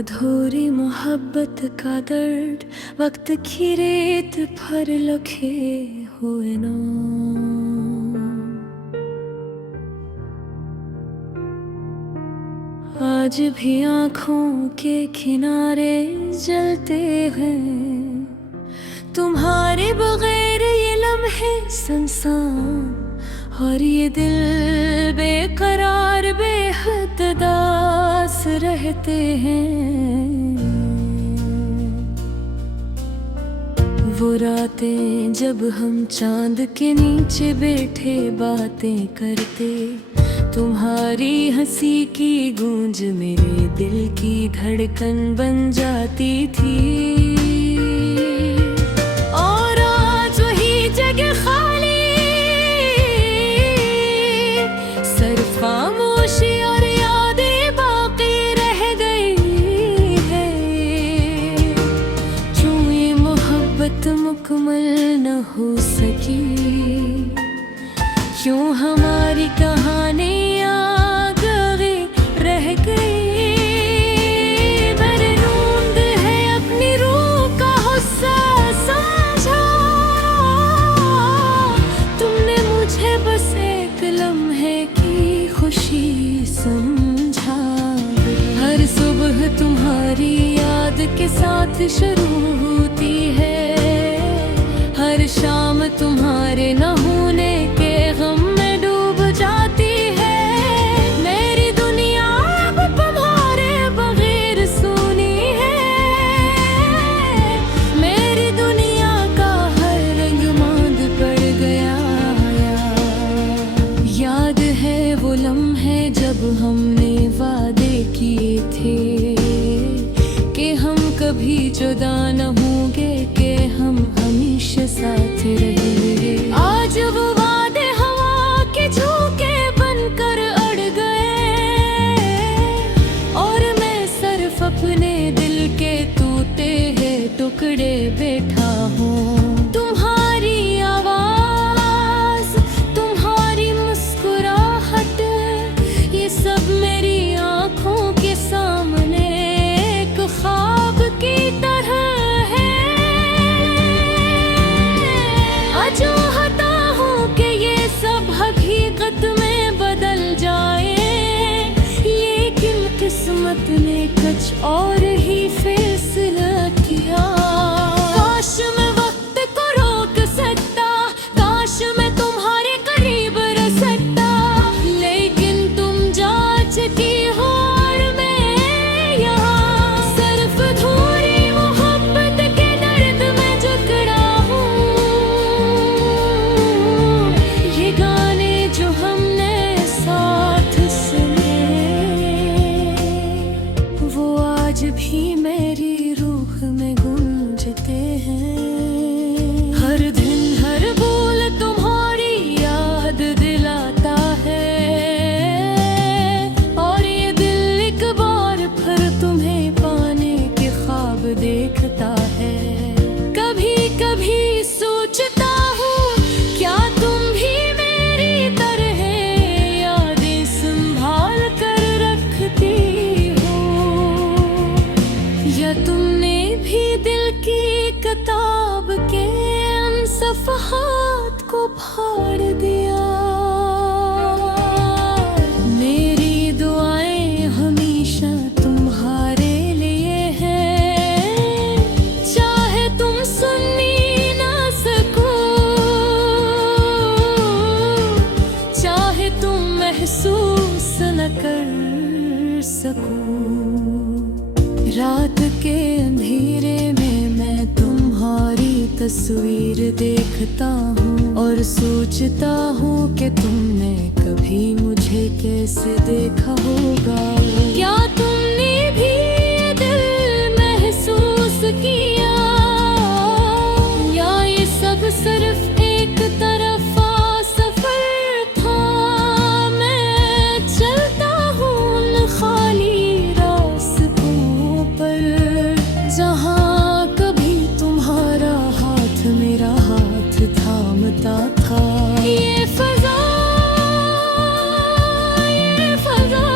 अधूरी मोहब्बत का दर्द वक्त की रेत पर लिखे हुए नाम। आज भी आँखों के किनारे जलते हैं तुम्हारे बगैर ये लम्हे सुनसान, और ये दिल बेकरार बेहद दास रहते हैं। वो रातें जब हम चांद के नीचे बैठे बातें करते, तुम्हारी हंसी की गूंज मेरे दिल की धड़कन बन जाती थी। और आज वही जगह खाली, सिर्फ खामोशी और यादें बाकी रह गई है। क्यों ये मोहब्बत मुकम्मल न हो सकी, क्यों हमारी कहानियाँ अधूरी रह गई। मेरे नींद है अपनी रूह का हुस्सा समझा, तुमने मुझे बस एक लम्हे की खुशी समझा। हर सुबह तुम्हारी याद के साथ शुरू होती है, हर शाम तुम्हारे न होने के गम में डूब जाती है। मेरी दुनिया अब तुम्हारे बगैर सुनी है, मेरी दुनिया का हर रंग मांद पड़ गया। याद है वो लम्हे जब हमने वादे किए थे कि हम कभी जुदा न होंगे, कि हम हमेशा साथ रहेंगे। आज वो वादे हवा के झोंके बनकर अड़ गए, और मैं सिर्फ अपने दिल के टूटे हैं टुकड़े बैठा हूँ। तुम्हारी आवाज, तुम्हारी मुस्कुराहट, ये सब मेरी आँखों के सामने एक ख्वाब की तरह है। चाहता हूँ कि ये सब हकीकत में बदल जाए, लेकिन किस्मत ने कुछ और ही फैसला किया। काश मैं वक्त को रोक सकता, काश मैं तुम्हारे करीब रह सकता, लेकिन तुम जा चुकी हो और मैं यहाँ सिर्फ अधूरी मोहब्बत के दर्द में जकड़ा हूँ। ये गाने जो हमने साथ सुने, वो आज भी मेरी रूह में गूंजते हैं। हर दिन हर बोल तुम्हारी याद दिलाता है, और ये दिल एक बार फिर तुम्हें पाने के ख्वाब देखता है। कभी कभी सोचता हूँ क्या तुम भी मेरी तरह यादें संभाल कर रखती हो, या तुमने भी दिल की किताब के उन सफ़हात को फाड़ दिया। मेरी दुआएं हमेशा तुम्हारे लिए हैं, चाहे तुम सुनी ना सको, चाहे तुम महसूस न कर सको। रात के अंधेरे में मैं तुम्हारी तस्वीर देखता हूँ, और सोचता हूँ कि तुमने कभी मुझे कैसे देखा होगा। क्या तुमने भी दिल महसूस किया, या ये सब सिर्फ एक तरफा सफर था। मैं चलता हूँ उन खाली रास्तों पर, जहाँ कभी तुम्हारा हाथ मेरा हाथ थामता था। ये फजा, ये फजा,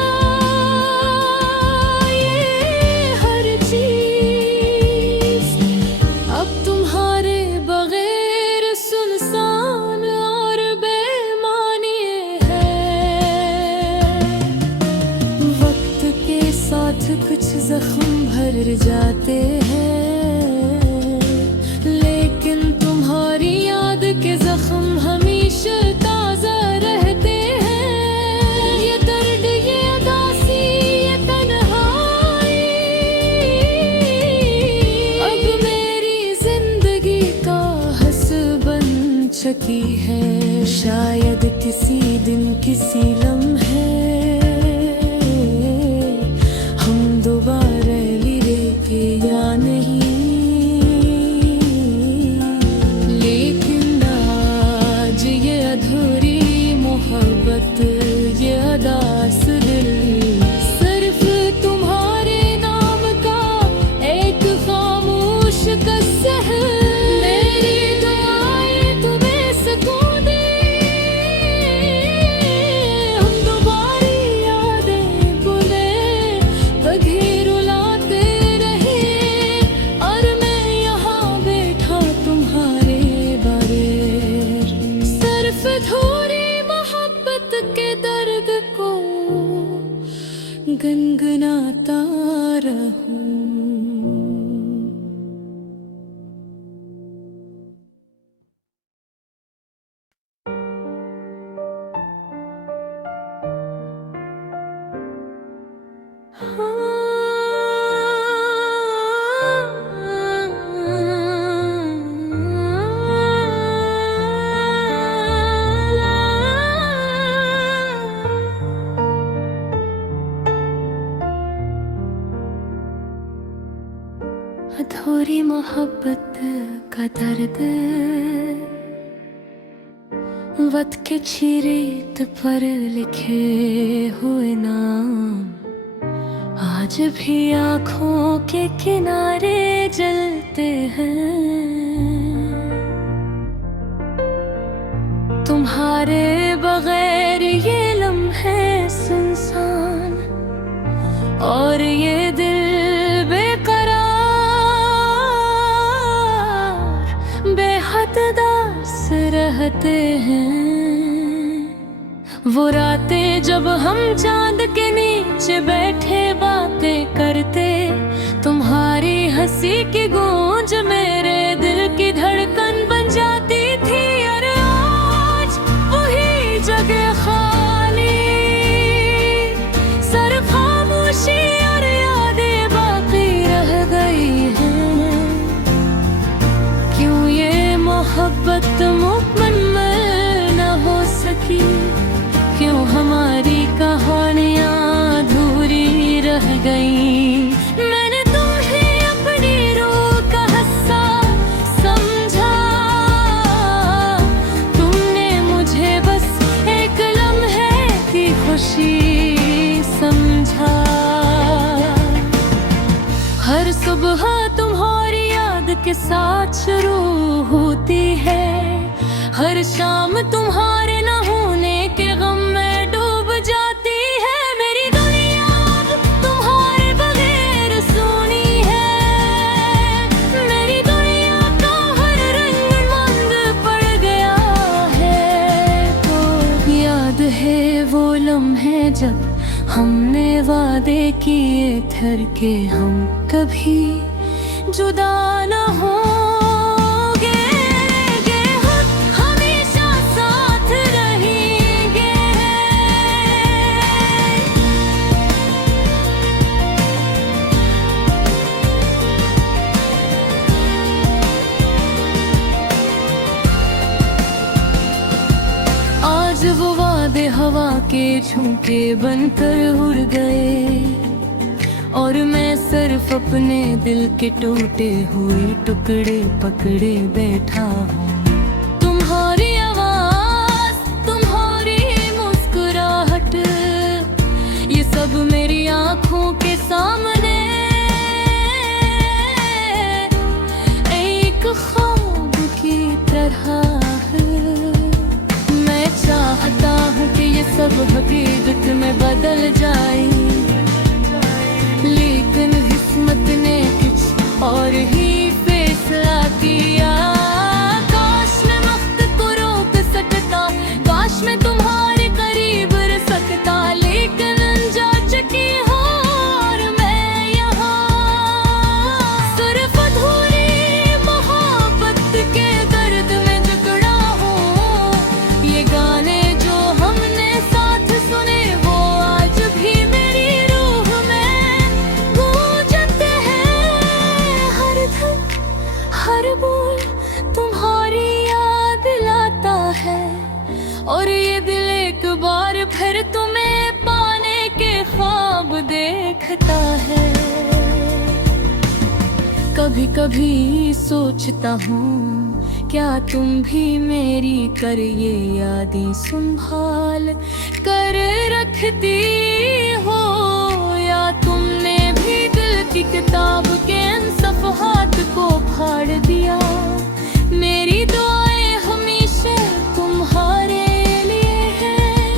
की है। शायद किसी दिन किसी लम्हे हम दोबारा मिलेंगे या नहीं, लेकिन आज ये अधूरी मोहब्बत, ये अदास दिल सिर्फ तुम्हारे नाम का एक खामोश कसम है। मेरी दुआएं तुम्हें सुकून दे, हम दोबारा यादें भूले, कभी रुलाते रहे, और मैं यहाँ बैठा तुम्हारे बारे, सिर्फ थोड़ी मोहब्बत के दर्द को गुनगुनाता रहूं। अधूरी मोहब्बत का दर्द, वक्त के चिरेत पर लिखे हुए नाम, आज भी आँखों के किनारे जलते हैं। तुम्हारे बगैर ये लम्हे सुनसान, और ये दिल रहते हैं। वो रातें जब हम चांद के नीचे बैठे बातें करते, तुम्हारी हंसी की गूंज मेरे दिल की धड़कन बन जाती थी। और आज वही जगह खाली, सिर्फ खामोशी और यादें बाकी रह गई हैं। क्यों ये मोहब्बत मुकम्मल न हो सकी, क्यों हमारी कहानियाँ अधूरी रह गईं। मैंने तुम्हें अपनी रूह का हिस्सा समझा, तुमने मुझे बस एक लम्हे की खुशी समझा। हर सुबह तुम्हारी याद के साथ शुरू होती है, हर शाम तुम्हारे न होने के गम में डूब जाती है। मेरी दुनिया अब तुम्हारे बगैर सूनी है, मेरी दुनिया का हर रंग मंद पड़ गया है। तो याद है वो लम्हे जब हमने वादे किए थे कि हम कभी जुदा न हो। वो वादे हवा के झोंके बनकर उड़ गए, और मैं सिर्फ अपने दिल के टूटे हुए टुकड़े पकड़े बैठा हूँ। तुम्हारी आवाज, तुम्हारी मुस्कुराहट, ये सब मेरी आँखों के सामने एक ख्वाब की तरह है। चाहता हूँ कि ये सब हकीकत में बदल जाए, लेकिन किस्मत ने कुछ और ही फैसला किया। काश मैं वक्त को रोक सकता, काश मैं तुम्हारे करीब रह सकता, लेकिन अनजा चुकी हूँ और मैं यहाँ सिर्फ अधूरी मोहब्बत के दर्द में जकड़ा हूँ। ये गाने जो हमने साथ सुने वो आज भी मेरी रूह में गूंजते हैं। हर धक हर बोल तुम्हारी याद लाता और ये दिल एक बार फिर तुम्हें पाने के ख्वाब देखता है। कभी कभी सोचता हूँ क्या तुम भी मेरी कर ये यादें संभाल कर रखती हो, या तुमने भी दिल की किताब के इन सफ़हात को फाड़ दिया। मेरी दुआएं हमेशा तुम्हारे लिए हैं,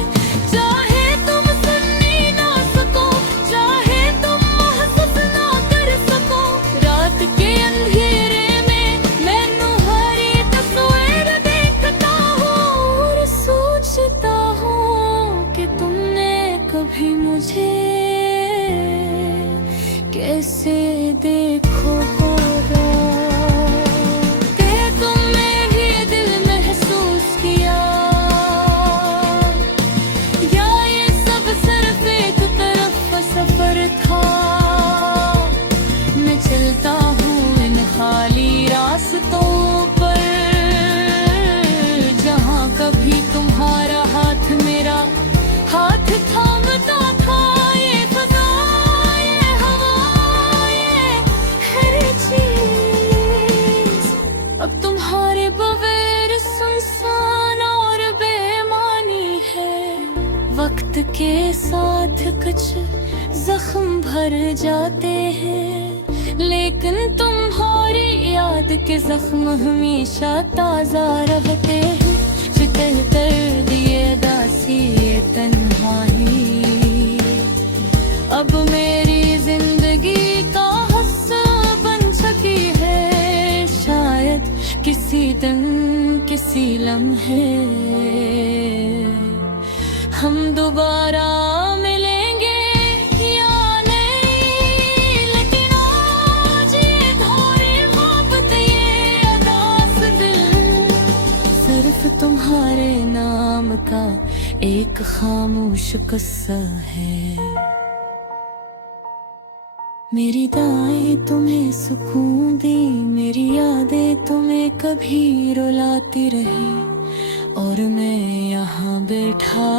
चाहे तुम सुननी ना सको, चाहे तुम महसूस ना कर सको। रात के अंधेरे में मैं तुम्हारी तस्वीर देखता हूँ और सोचता हूँ कि तुमने कभी मुझे कैसे देखो होगा, कि तुमने भी दिल महसूस किया, या ये सब सिर्फ एक तरफ का सफर था। मैं चलता हूँ इन खाली रास्तों पर, जहाँ कभी तुम्हारा हाथ मेरा हाथ थामता था। ये फज़ा, ये हवा, ये हर चीज़ अब तुम्हारे बगैर सुनसान और बेमानी है। वक्त के साथ कुछ जख्म भर जाते हैं, लेकिन तुम्हारी याद के जख्म हमेशा ताज़ा रहते हैं। फिक्र कर दिए दासी ये तन्हाई, अब मेरी जिंदगी का हिस्सा बन सकी है। शायद किसी दिन किसी लम्हे हम दोबारा मिलेंगे या नहीं, लेकिन आज ये थोड़ी मोहब्बत, ये अदास दिल सिर्फ तुम्हारे नाम का एक खामोश किस्सा है। मेरी दाएं तुम्हें सुकून दी, मेरी यादें तुम्हें कभी रुलाती रही, और मैं यहाँ बैठा